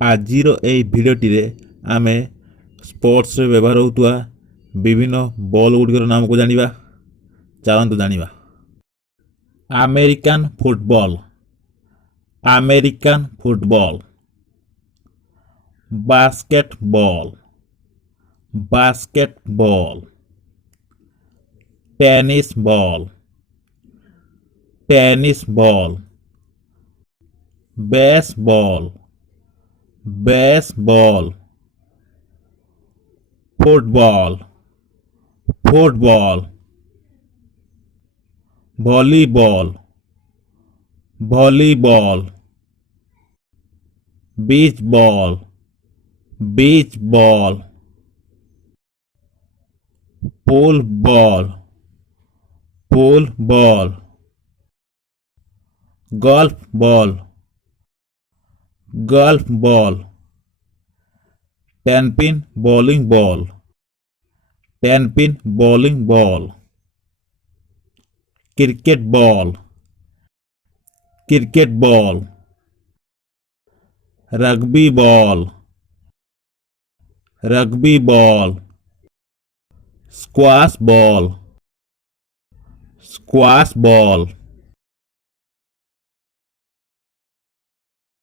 ଆଜିର ଏହି ଭିଡ଼ିଓଟିରେ ଆମେ ସ୍ପୋର୍ଟସରେ ବ୍ୟବହାର ହେଉଥିବା ବିଭିନ୍ନ ବଲ୍ ଗୁଡ଼ିକର ନାମକୁ ଜାଣିବା। ଚାଲନ୍ତୁ ଜାଣିବା। American football, American football. Basketball, basketball. Tennis ball, tennis ball. Baseball, baseball. Football, football. Volleyball, volleyball. Beach ball, beach ball. Pool ball, pool ball. Golf ball, golf ball. Ten pin bowling ball, ten pin bowling ball. Cricket ball, cricket ball. Rugby ball, rugby ball. Squash ball, squash ball.